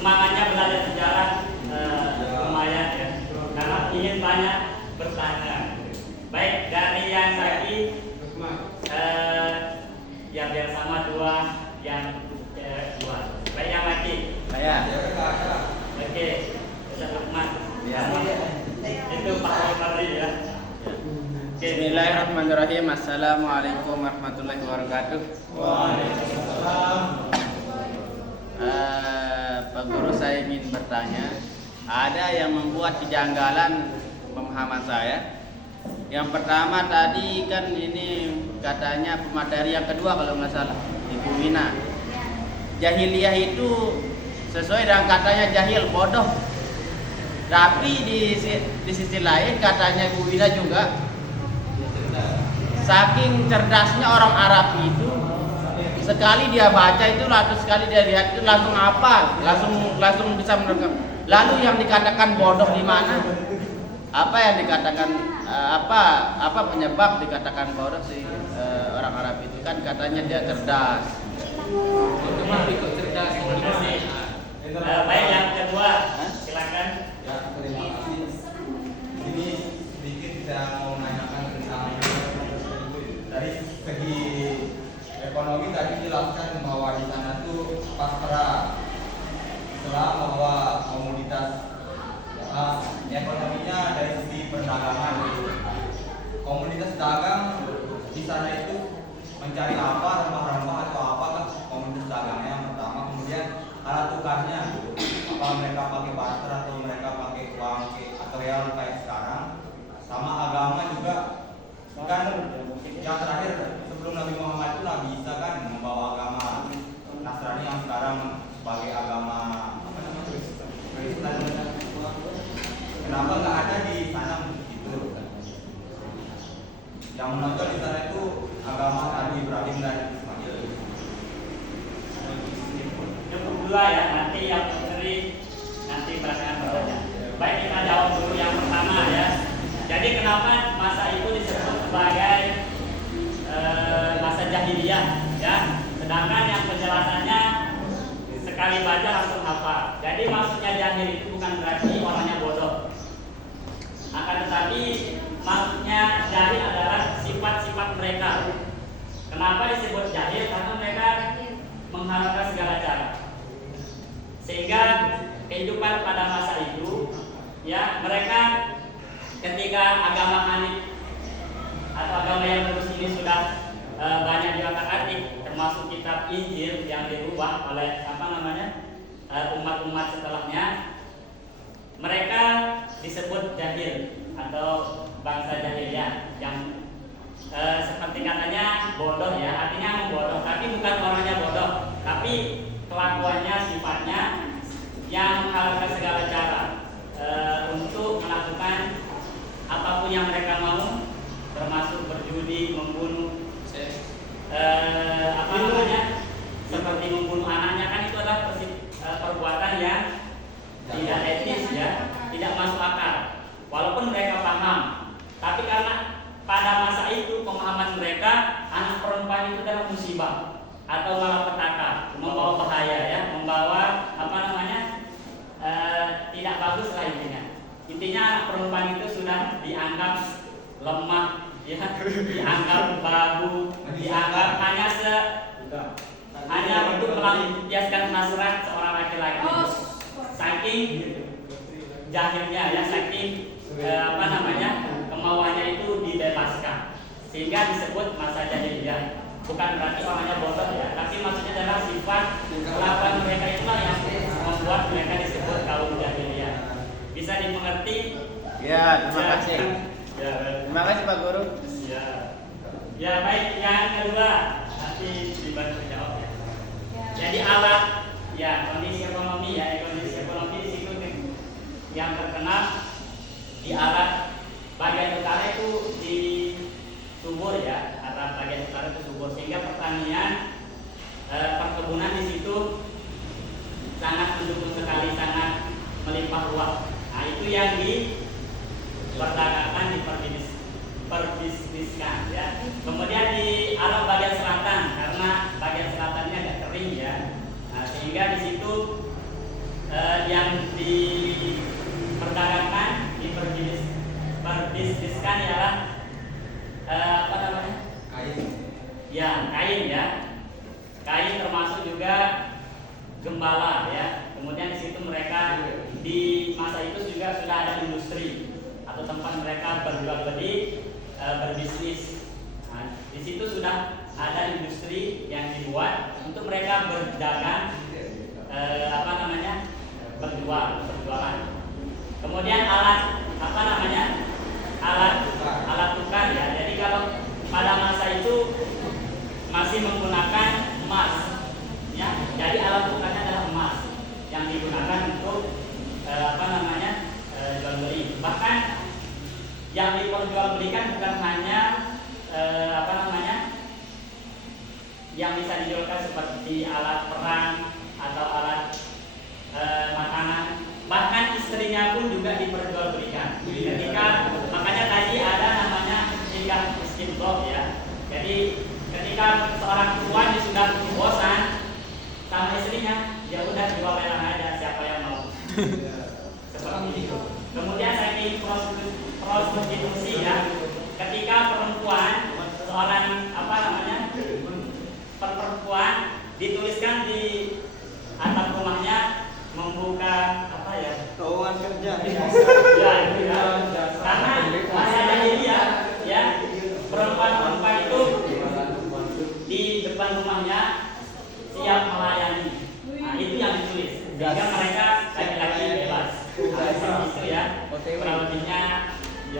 semangatnya belajar sejarah lumayan ya, karena ingin banyak bertanya. Baik, dari yang tadi ya biar sama dua yang dua. Baik, yang lagi. Saya. Oke, Ustaz Lukman. Ya. Itu Pak Omari ya. Bismillahirrahmanirrahim. Assalamualaikum warahmatullahi wabarakatuh. Waalaikumsalam. Pak Guru, saya ingin bertanya, ada yang membuat kejanggalan pemahaman saya. Yang pertama tadi kan ini katanya pemateri yang kedua kalau nggak salah, Ibu Wina. Jahiliyah itu sesuai dengan katanya jahil, bodoh. Tapi di sisi lain katanya Ibu Wina juga, saking cerdasnya orang Arab itu, sekali dia baca itu, ratus kali dia lihat itu langsung hafal, langsung bisa menerangkan. Lalu yang dikatakan bodoh di mana? Apa yang dikatakan apa penyebab dikatakan bodoh sih orang Arab itu? Kan katanya dia cerdas. Itu mah ikut cerdas. Baik, yang kedua, silakan. Ya, terima kasih. Ini sedikit saya mau menanyakan tentang dari segi ekonomi tadi dijelaskan bahwa di sana tuh pasrah, setelah bahwa komoditas ekonominya dari sisi perdagangan. Komoditas dagang di sana itu mencari apa, rempah-rempah atau apa kan komoditas dagangnya yang pertama. Kemudian alat tukarnya, apa mereka pakai barter atau mereka pakai uang atau real kayak sekarang. Sama agama juga kan yang terakhir sebelum Nabi Muhammad itu Nabi Isa kan membawa agama Nasrani yang sekarang sebagai agama apa namanya Kristen. Kenapa nggak ada di sana begitu? Yang menonjol di sana itu agama Nabi Ibrahim dan Ismail. Cukup dua ya, nanti yang menteri nanti belakangan bertanya. Baik, kita jawab dulu yang pertama ya. Jadi kenapa masa itu disebut sebagai masa jahiliyah ya? Sedangkan yang penjelasannya sekali baca langsung hafal. Jadi maksudnya jahil itu bukan berarti orangnya bodoh. Akan tetapi maksudnya jahil adalah sifat-sifat mereka. Kenapa disebut jahil? Karena mereka menghalalkan segala cara. Sehingga kehidupan pada masa itu ya, mereka ketika agama Hanif atau agama yang lurus ini sudah banyak diotak-atik, termasuk kitab Injil yang dirubah oleh umat-umat setelahnya, mereka disebut jahil atau bangsa jahiliyah yang seperti katanya bodoh ya, artinya membodoh, tapi bukan orangnya bodoh, tapi kelakuannya, sifatnya yang menghalalkan segala cara untuk melakukan apapun yang mereka mau, termasuk berjudi, membunuh, seperti membunuh anaknya, kan itu adalah perbuatan yang tidak etis ya, tidak masuk akal. Walaupun mereka paham, tapi karena pada masa itu pemahaman mereka anak perempuan itu adalah musibah atau malapetaka, membawa bahaya ya, membawa tidak bagus lah intinya. Intinya anak perempuan itu sudah dianggap lemah, ya, dianggap babu, dianggap hanya untuk melampiaskan hasrat seorang laki-laki. Saking jahilnya ya, saking kemauannya itu dibebaskan, sehingga disebut masa jahiliyah. Bukan berarti orangnya bodoh ya, tapi maksudnya adalah sifat kelakuan mereka itulah yang membuat mereka disebut kaum jahiliyah. Bisa dimengerti? Ya, terima kasih. Ya. Terima kasih Pak Guru. Ya. Ya, baik, yang kedua nanti dibantu jawab ya. Jadi alat ya, kondisi ekonomi di situ yang terkenal di alat bagian utara itu di subur ya, atau bagian utara itu subur, sehingga pertanian perkebunan di situ sangat mendukung sekali, sangat melimpah ruah. Nah, itu yang diperdagangkan, diperbisniskan ya. Kemudian di Arab bagian selatan, karena bagian selatannya agak kering ya, nah, sehingga di situ gembala ya. Kemudian di situ mereka di masa itu juga sudah ada industri atau tempat mereka berjual beli, berbisnis. Nah, di situ sudah ada industri yang dibuat untuk mereka berdagang, berjualan. Kemudian alat tukar ya. Jadi kalau pada masa itu masih menggunakan emas ya. Jadi alat tukarnya adalah emas yang digunakan untuk jual beli. Bahkan yang diperjualbelikan bukan hanya yang bisa dijualkan seperti alat perang atau alat makanan. Bahkan istrinya pun juga diperjualbelikan. Makanya tadi ada namanya nikah istimlaq ya. Jadi ketika seorang perempuan sudah bosan sama istrinya, ya udah jual lelang aja siapa yang mau. Seperti itu. Kemudian saking prostitusi ya, ketika perempuan seorang perempuan dituliskan di atap rumahnya membuka lowongan kerja. Ya, karena masa jahiliyah ya, perempuan itu di depan rumahnya siap melayani. Nah, itu yang ditulis. Sehingga mereka